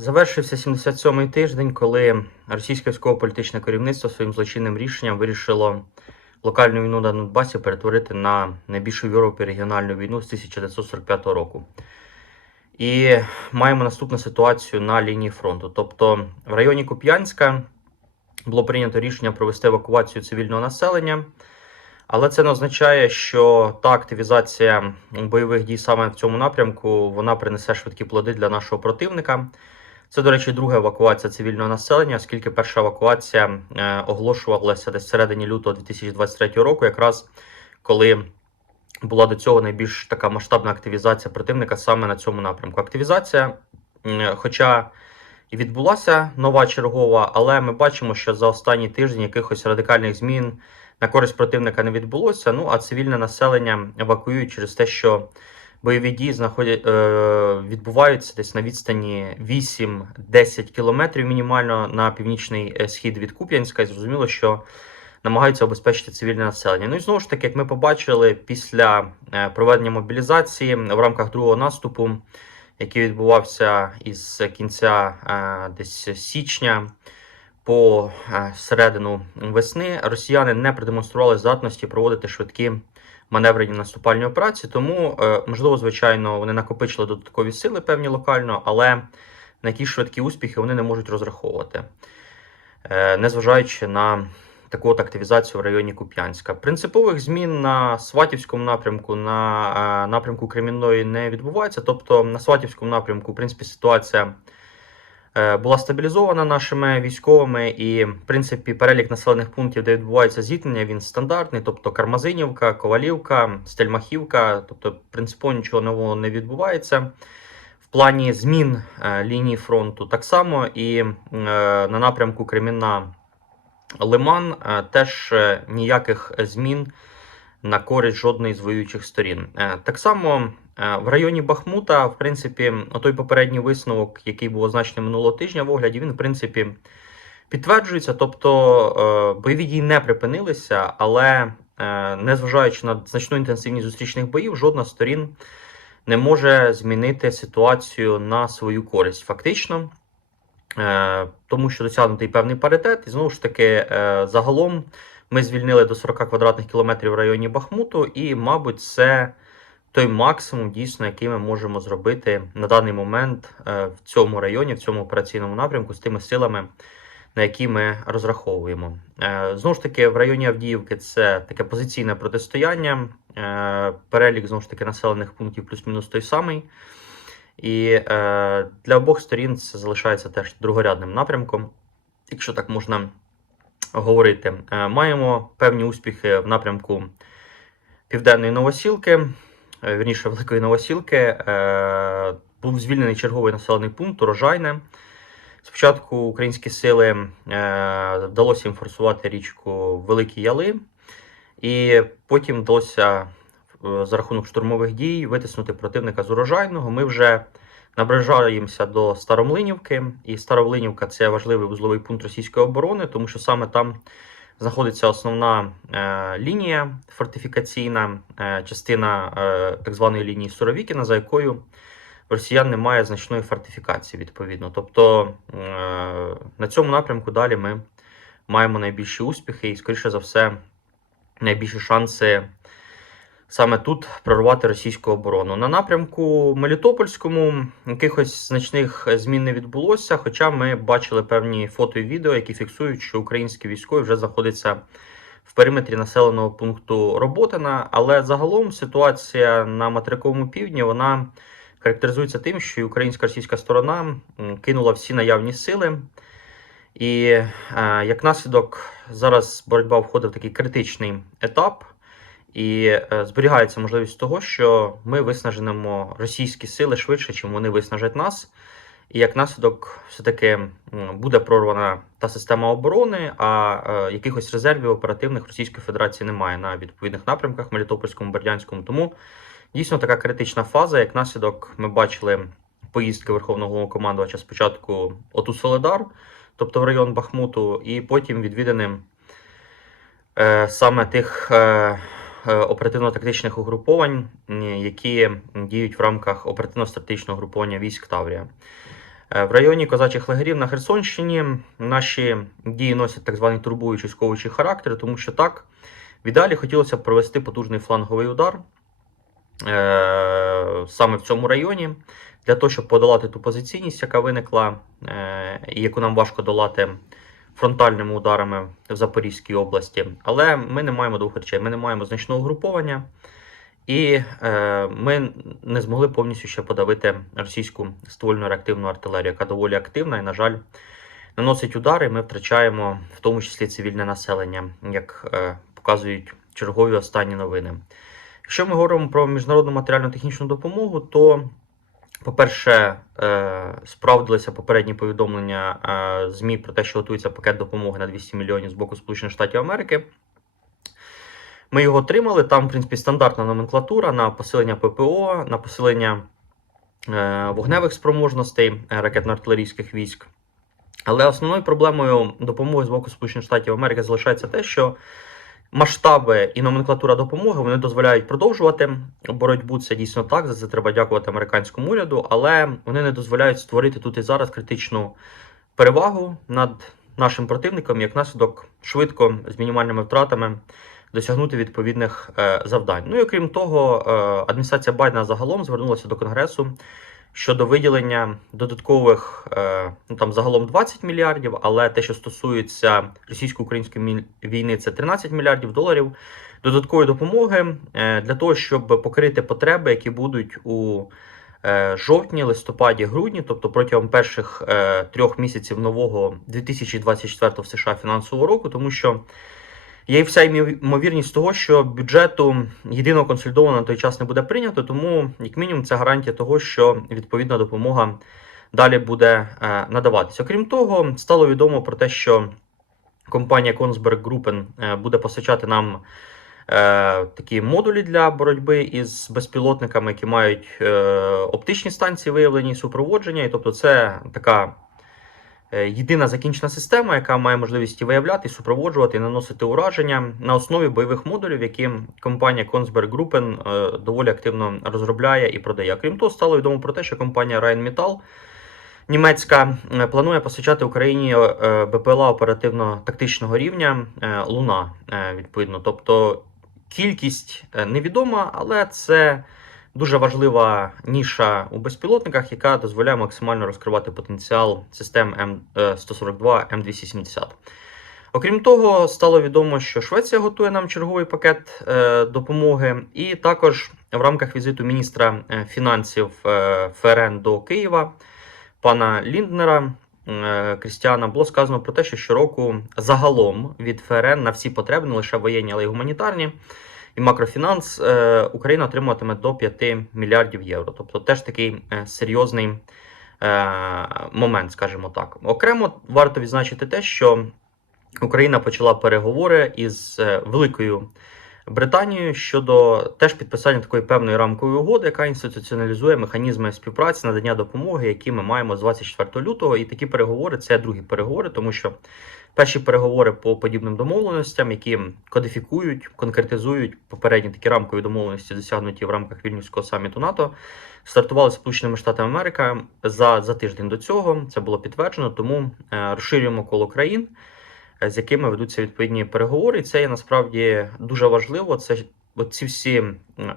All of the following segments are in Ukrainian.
Завершився 77-й тиждень, коли російське військово-політичне керівництво своїм злочинним рішенням вирішило локальну війну на Донбасі перетворити на найбільшу в Європі регіональну війну з 1945 року. І маємо наступну ситуацію на лінії фронту. Тобто, в районі Куп'янська було прийнято рішення провести евакуацію цивільного населення. Але це не означає, що та активізація бойових дій саме в цьому напрямку вона принесе швидкі плоди для нашого противника. Це, до речі, друга евакуація цивільного населення, оскільки перша евакуація е, оголошувалася десь всередині лютого 2023 року, якраз коли була до цього найбільш така масштабна активізація противника саме на цьому напрямку. Активізація, хоча і відбулася нова чергова, але ми бачимо, що за останній тиждень якихось радикальних змін на користь противника не відбулося. Ну а цивільне населення евакуюють через те, що бойові дії знаходять е, відбуваються десь на відстані 8-10 кілометрів мінімально на північний е, схід від Куп'янська. І зрозуміло, що намагаються обезпечити цивільне населення. Ну і знову ж таки, як ми побачили, після е, проведення мобілізації в рамках другого наступу, який відбувався із кінця десь січня по середину весни росіяни не продемонстрували здатності проводити швидкі маневрені наступальні операції. Тому, е, можливо, звичайно, вони накопичили додаткові сили певні локально, але на які швидкі успіхи вони не можуть розраховувати, е, незважаючи на таку от активізацію в районі Куп'янська. Принципових змін на Сватівському напрямку, на е, напрямку Кремінної не відбувається. Тобто на Сватівському напрямку, в принципі, ситуація була стабілізована нашими військовими, і в принципі перелік населених пунктів, де відбувається зіткнення, він стандартний. Тобто Кармазинівка, Ковалівка, Стельмахівка, тобто принципово нічого нового не відбувається. В плані змін е, лінії фронту так само і е, на напрямку Кремінна Лиман е, теж е, ніяких змін на користь жодної з воюючих сторін. Е, Так само е, в районі Бахмута, в принципі, той попередній висновок, який був означений минулого тижня в огляді, він в принципі підтверджується. Тобто е, бойові дії не припинилися, але е, незважаючи на значну інтенсивність зустрічних боїв, жодна з сторін не може змінити ситуацію на свою користь. Фактично. Е, тому що досягнутий певний паритет, і знову ж таки, е, загалом ми звільнили до 40 квадратних кілометрів в районі Бахмуту, і, мабуть, це той максимум, дійсно, який ми можемо зробити на даний момент е, в цьому районі, в цьому операційному напрямку з тими силами, на які ми розраховуємо. Е, Знову ж таки, в районі Авдіївки це таке позиційне протистояння, е, перелік знову ж таки населених пунктів плюс-мінус той самий. І для обох сторін це залишається теж другорядним напрямком, якщо так можна говорити. Маємо певні успіхи в напрямку Південної Новосілки, е, вірніше Великої Новосілки. Е, був звільнений черговий населений пункт Урожайне. Спочатку українські сили е, вдалося їм форсувати річку Великі Яли, і потім вдалося за рахунок штурмових дій витиснути противника з урожайного. Ми вже наближаємося до Старомлинівки, і Старомлинівка це важливий вузловий пункт російської оборони, тому що саме там знаходиться основна е, лінія фортифікаційна, е, частина е, так званої лінії Суровікіна, за якою росіян немає значної фортифікації, відповідно. Тобто на цьому напрямку далі ми маємо найбільші успіхи і, скоріше за все, найбільші шанси саме тут прорвати російську оборону. На напрямку Мелітопольському якихось значних змін не відбулося. Хоча ми бачили певні фото і відео, які фіксують, що українські військові вже знаходяться в периметрі населеного пункту Роботина. Але загалом ситуація на материковому півдні вона характеризується тим, що українська російська сторона кинула всі наявні сили. І е, як наслідок зараз боротьба входить в такий критичний етап. І е, зберігається можливість того, що ми виснажимо російські сили швидше, чим вони виснажать нас. І як наслідок, все-таки буде прорвана та система оборони, а е, якихось резервів оперативних Російської Федерації немає на відповідних напрямках Мелітопольському, Бердянському. Тому дійсно така критична фаза. Як наслідок, ми бачили поїздки Верховного Головнокомандувача спочатку оту Соледар, тобто в район Бахмуту, і потім відвідини е, саме тих. Е, Оперативно-тактичних угруповань, які діють в рамках оперативно-стратегічного угруповання військ Таврія. Е, В районі козачих лагерів на Херсонщині наші дії носять так званий турбуючий сковуючий характер, тому що так, в ідеалі хотілося б провести потужний фланговий удар е, саме в цьому районі, для того, щоб подолати ту позиційність, яка виникла, і яку нам важко долати фронтальними ударами в Запорізькій області. Але ми не маємо двох речей. Ми не маємо значного угруповання, і е, ми не змогли повністю ще подавити російську ствольну реактивну артилерію, яка доволі активна і, на жаль, наносить удари. Ми втрачаємо в тому числі цивільне населення, як е, показують чергові останні новини. Якщо ми говоримо про міжнародну матеріально-технічну допомогу, то, по-перше, е, справдилися попередні повідомлення е, ЗМІ про те, що готується пакет допомоги на 200 мільйонів з боку Сполучених Штатів Америки. Ми його отримали. Там, в принципі, стандартна номенклатура на посилення ППО, на посилення е, вогневих спроможностей ракетно-артилерійських військ. Але основною проблемою допомоги з боку Сполучених Штатів Америки залишається те, що масштаби і номенклатура допомоги вони дозволяють продовжувати боротьбу. Це дійсно так. За це треба дякувати американському уряду, але вони не дозволяють створити тут і зараз критичну перевагу над нашим противником, як наслідок швидко з мінімальними втратами досягнути відповідних е, завдань. Ну і окрім того, е, адміністрація Байдена загалом звернулася до Конгресу щодо виділення додаткових е, ну там загалом 20 мільярдів, але те, що стосується російсько-української війни, це 13 мільярдів доларів додаткової допомоги е, для того, щоб покрити потреби, які будуть у е, жовтні, листопаді, грудні, тобто протягом перших трьох місяців нового 2024 в США фінансового року, тому що. Є вся ймовірність того, що бюджету єдиного консолідованого на той час не буде прийнято, тому, як мінімум, це гарантія того, що відповідна допомога далі буде е, надаватися. Окрім того, стало відомо про те, що компанія Kongsberg Gruppen е, буде постачати нам е, такі модулі для боротьби із безпілотниками, які мають оптичні станції виявлення і супроводження. І тобто, це така єдина закінчена система, яка має можливість виявляти, супроводжувати, і наносити ураження на основі бойових модулів, які компанія Kongsberg Gruppen е, доволі активно розробляє і продає. Крім того, стало відомо про те, що компанія Rheinmetall Німецька е, планує постачати Україні е, БПЛА оперативно-тактичного рівня е, Луна. е, Відповідно, тобто кількість е, невідома, але це дуже важлива ніша у безпілотниках, яка дозволяє максимально розкривати потенціал систем М142 М270. Окрім того, стало відомо, що Швеція готує нам черговий пакет е, допомоги, і також в рамках візиту міністра е, фінансів е, ФРН до Києва пана Лінднера е, Крістіана було сказано про те, що щороку загалом від ФРН на всі потреби, не лише воєнні, але й гуманітарні і макрофінанс е, Україна отримуватиме до 5 мільярдів євро. Тобто теж такий е, серйозний е, момент, скажімо так. Окремо варто відзначити те, що Україна почала переговори із Великою Британією щодо теж підписання такої певної рамкової угоди, яка інституціоналізує механізми співпраці надання допомоги, які ми маємо з 24 лютого. І такі переговори це другі переговори, тому що перші переговори по подібним домовленостям, які кодифікують, конкретизують попередні такі рамкові домовленості, досягнуті в рамках вільнюського саміту НАТО, стартували Сполученими Штатами Америки за, за тиждень до цього. Це було підтверджено, тому е, розширюємо коло країн з якими ведуться відповідні переговори. Це є насправді дуже важливо. Це ці всі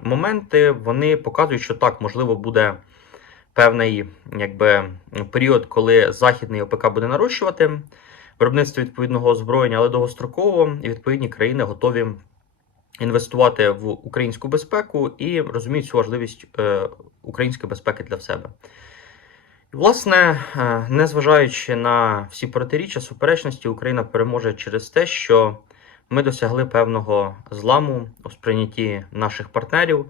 моменти вони показують, що так можливо буде певний якби період, коли західний ОПК буде нарощувати виробництво відповідного озброєння, але довгостроково і відповідні країни готові інвестувати в українську безпеку і розуміють цю важливість е, української безпеки для себе. Власне, е, незважаючи на всі протиріччя, суперечності, Україна переможе через те, що ми досягли певного зламу у сприйнятті наших партнерів.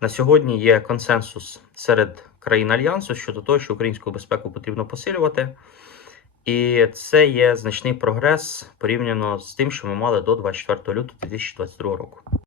На сьогодні є консенсус серед країн альянсу щодо того, що українську безпеку потрібно посилювати. І це є значний прогрес порівняно з тим, що ми мали до 24 лютого 2022 року.